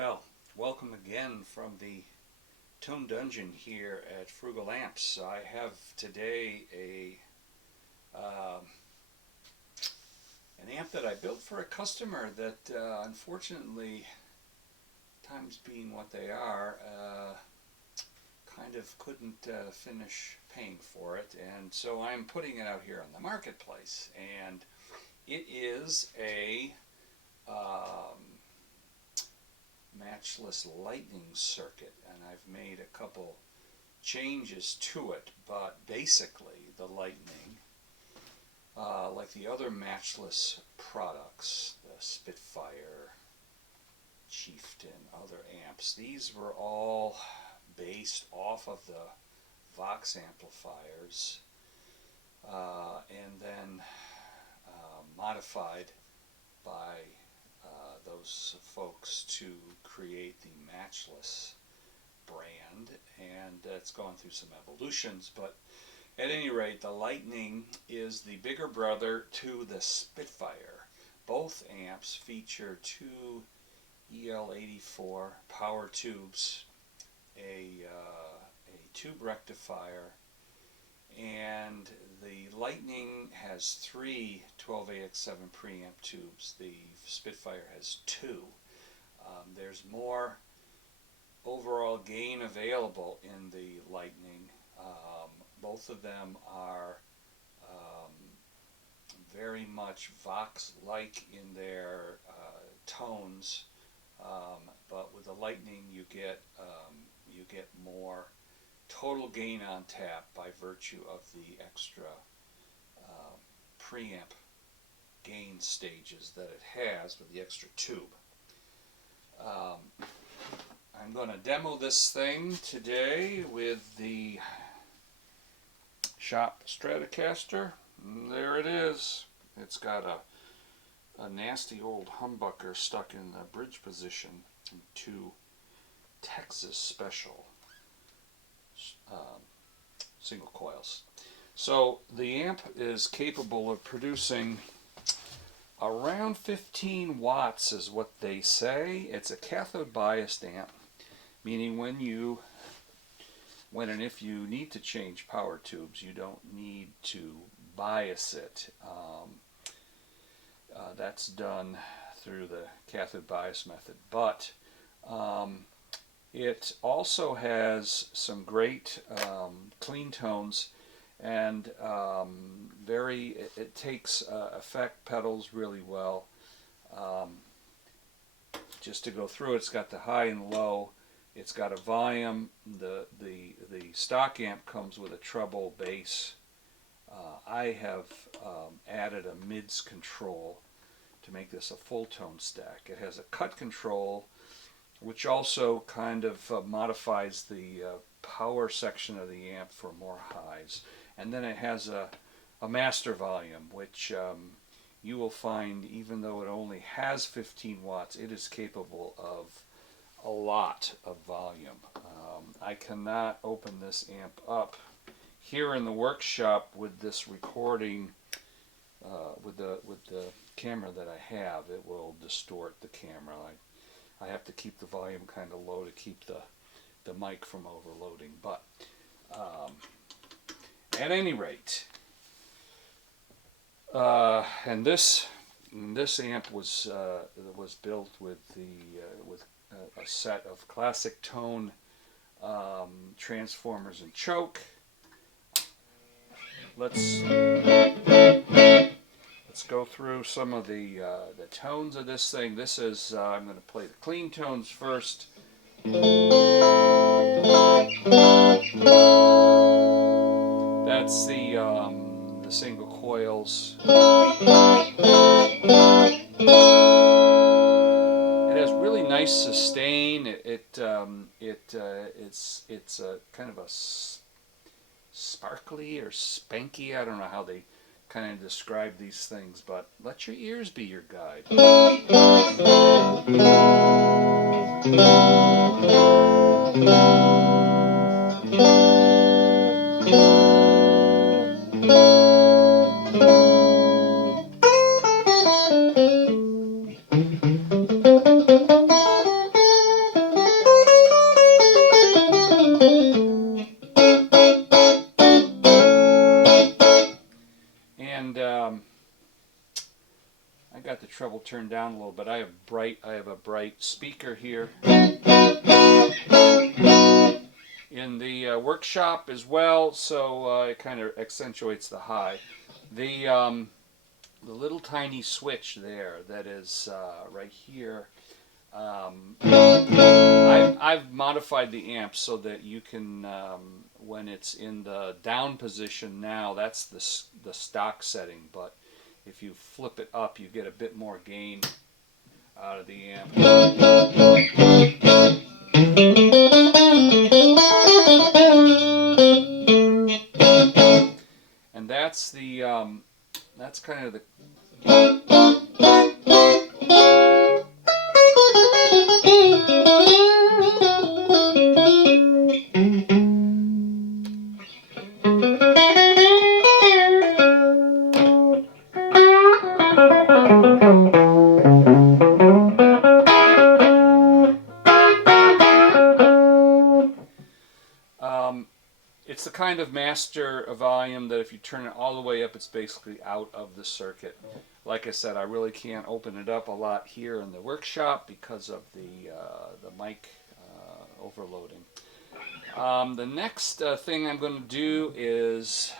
Well, welcome again from the Tone Dungeon here at Frugal Amps. I have today an amp that I built for a customer that unfortunately, times being what they are, kind of couldn't finish paying for it, and so I'm putting it out here on the marketplace. And it is a Matchless Lightning circuit, and I've made a couple changes to it, but basically the Lightning, like the other Matchless products, the Spitfire, Chieftain, other amps, these were all based off of the Vox amplifiers, and then modified by those folks to create the Matchless brand, and it's gone through some evolutions, but at any rate, the Lightning is the bigger brother to the Spitfire. Both amps feature two EL84 power tubes, a tube rectifier, and the Lightning has three 12AX7 preamp tubes. The Spitfire has two. There's more overall gain available in the Lightning. Both of them are very much Vox-like in their tones, but with the Lightning you get more total gain on tap by virtue of the extra preamp gain stages that it has with the extra tube. I'm going to demo this thing today with the Shop Stratocaster. There it is. It's got a nasty old humbucker stuck in the bridge position, and two Texas Special single coils. So the amp is capable of producing around 15 watts is what they say. It's a cathode biased amp, meaning when and if you need to change power tubes, you don't need to bias it. That's done through the cathode bias method, but it also has some great clean tones, and it takes effect pedals really well. Just to go through it, it's got the high and low. It's got a volume. The stock amp comes with a treble bass. I have added a mids control to make this a full tone stack. It has a cut control, which also kind of modifies the power section of the amp for more highs. And then it has a master volume, which you will find, even though it only has 15 watts, it is capable of a lot of volume. I cannot open this amp up here in the workshop with this recording, with the camera that I have. It will distort the camera. I have to keep the volume kind of low to keep the mic from overloading. But at any rate, and this amp was built with a set of classic tone transformers and choke. Let's go through some of the tones of this thing. This is I'm going to play the clean tones first. That's the single coils. It has really nice sustain. It's a kind of a sparkly or spanky. I don't know how they kind of describe these things, but let your ears be your guide. down a little bit. I have a bright speaker here in the workshop as well, so it kind of accentuates the high. The little tiny switch there that is right here. I've modified the amp so that you can, when it's in the down position now, that's the stock setting. But if you flip it up, you get a bit more gain out of the amp. And that's kind of the. It's the kind of master volume that if you turn it all the way up, it's basically out of the circuit. Like I said, I really can't open it up a lot here in the workshop because of the mic overloading. The next thing I'm going to do is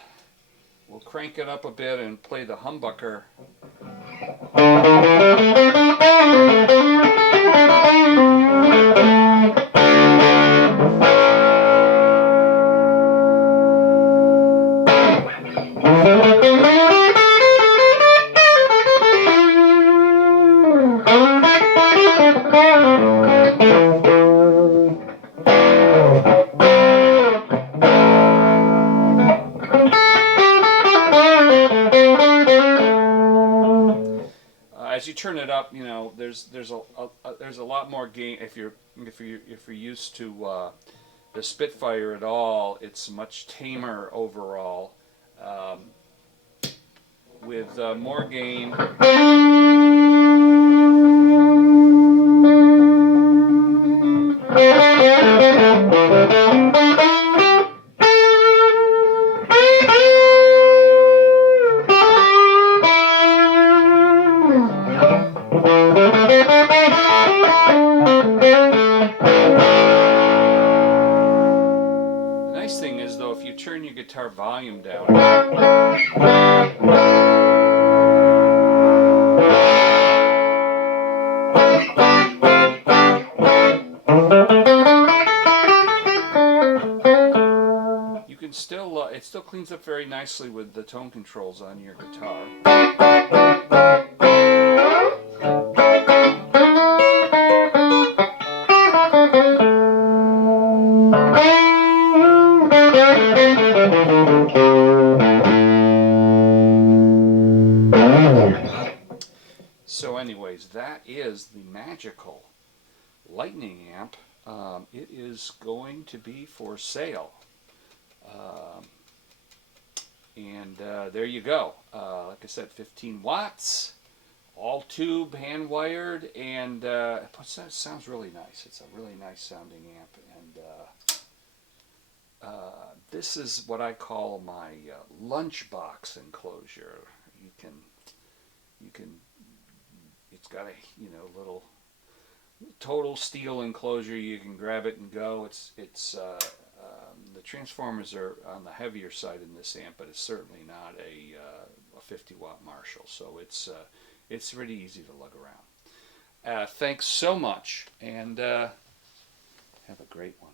we'll crank it up a bit and play the humbucker. As you turn it up, you know, there's a lot more gain. If you're used to the Spitfire at all, it's much tamer overall, with more gain. If you turn your guitar volume down, you can still, it still cleans up very nicely with the tone controls on your guitar. So anyways, that is the magical Lightning amp. It is going to be for sale. And there you go. Like I said, 15 watts, all tube, hand wired, and it sounds really nice. It's a really nice sounding amp. And this is what I call my lunchbox enclosure. You can, it's got a little total steel enclosure. You can grab it and go. The transformers are on the heavier side in this amp, but it's certainly not a 50-watt Marshall. So it's really easy to lug around. Thanks so much, and have a great one.